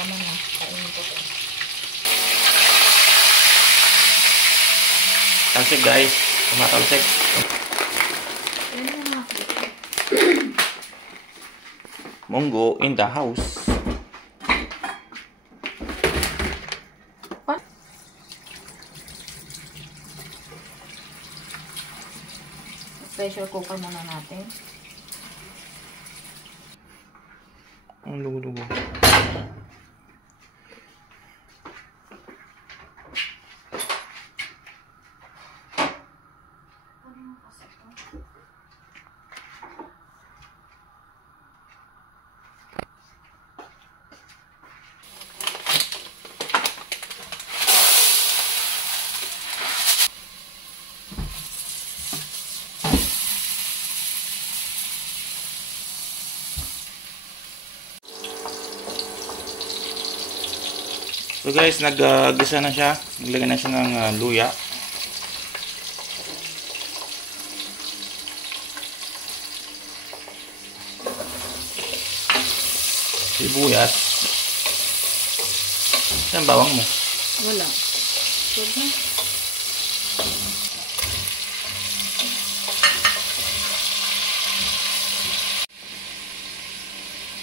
Tama na. Kainin ko to. Talsik guys. Tumatalsik. Munggo in the house. What? Pressure cooker muna natin. Ang lugo-lugo. So guys, nag-gisa na siya. Naglagay na siya ng luya. Sibuyas. Saan bawang mo? Wala. Good na.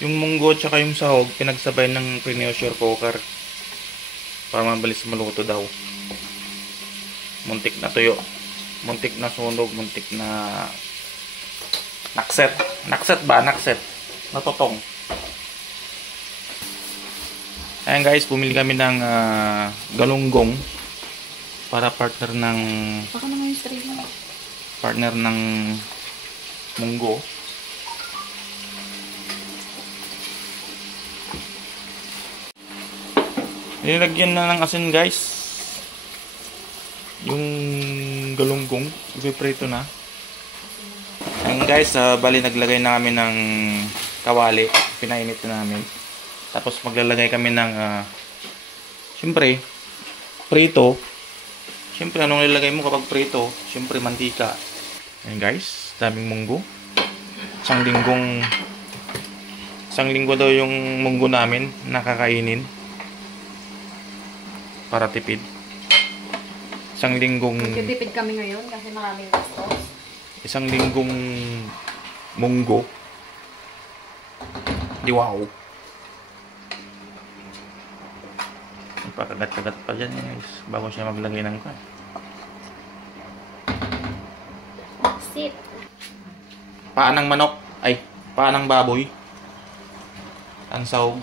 Yung munggo tsaka yung sahog, pinagsabay ng pressure cooker. Para mabilis maluto daw. Muntik na tuyo. Muntik na sunog. Muntik na nakset. Nakset ba? Nakset. Natotong. Ayan guys, bumili kami ng galunggong. Para partner ng... Baka naman yung tray mo. Partner ng munggo. Nilagyan na ng asin guys. Yung galunggong. Ipiprito na. Ayan guys, bali naglagay na kami ng kawali. Pinainit na namin. Tapos maglalagay kami ng syempre, prito. Syempre, anong nilagay mo kapag prito? Syempre, mantika. Ayan guys, daming munggo. Isang linggo daw yung munggo namin nakakainin. Para tipid. Isang linggong... Nagtitipid kami ngayon kasi maraming gastos. Isang linggong munggo. Di wow. Pakagat-kagat pa dyan guys. Bago siya maglagay ng kan. Sit. Paa ng manok. Ay, paa ng baboy. Ang sahog.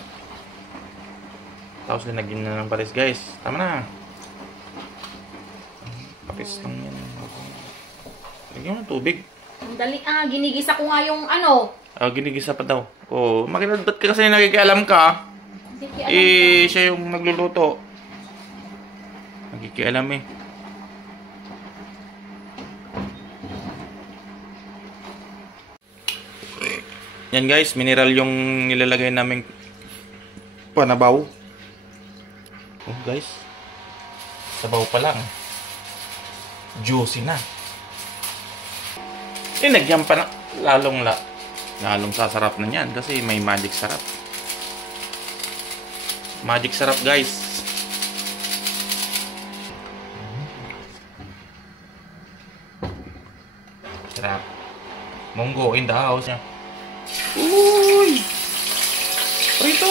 Tapos linagyan na ng patis guys. Tama na. Patis lang yan. Lagyan mo ng tubig. Ang dali ginigisa ko nga yung ano. Ginigisa pa daw. Makinadbat ka kasi nakikialam ka. Siya yung nagluluto. Nakikialam eh. Yan guys, mineral yung nilalagay naming panabaw. Oh guys, sabaw pa lang. Juicy na. Nagyan pa na. Lalong sasarap na yan kasi may magic sarap. Magic sarap guys. Sarap. Munggo in the house niya. Uy! Prito!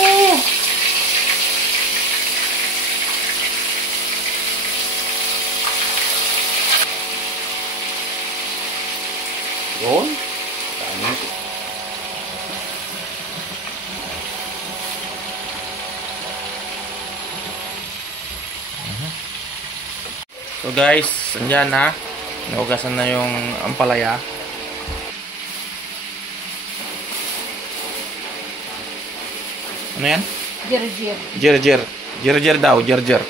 Yun. Dami ito. So guys, andyan na. Naugasan na yung ampalaya. Ano yan? Jer-jer. Jer-jer. Jer-jer daw, jer-jer. Ang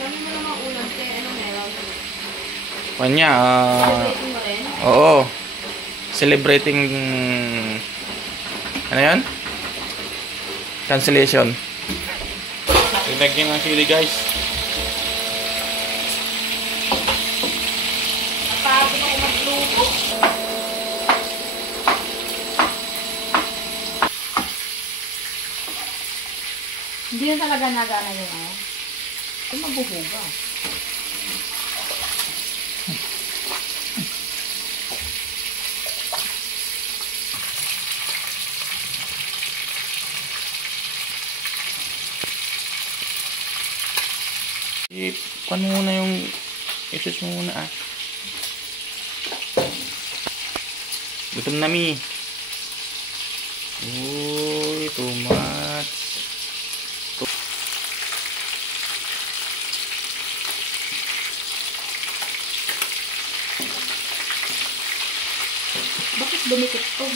dami mo naman ulam kaya ano meron? Kanya, Celebrating mo rin? oo. Celebrating, ano yan? Cancellation. Ilagyan ng sili guys. Napagod ako magluto. ganyan talaga nagana yung ano. Ay, maghuhuga. Kuhan mo muna yung isus mo muna ah. Gutom na mi. Uy, too much. Bakit dumikit to?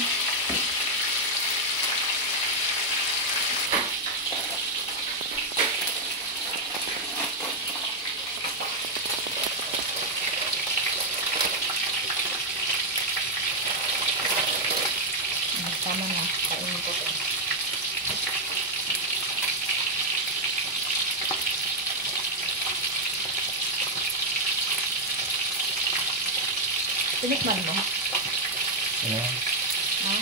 Tama na. Kainin ko to. Tinikman mo? Ayan. Ha?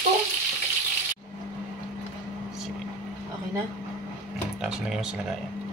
To. Sige. Okay na? Tapos lagay mo sa lagayan.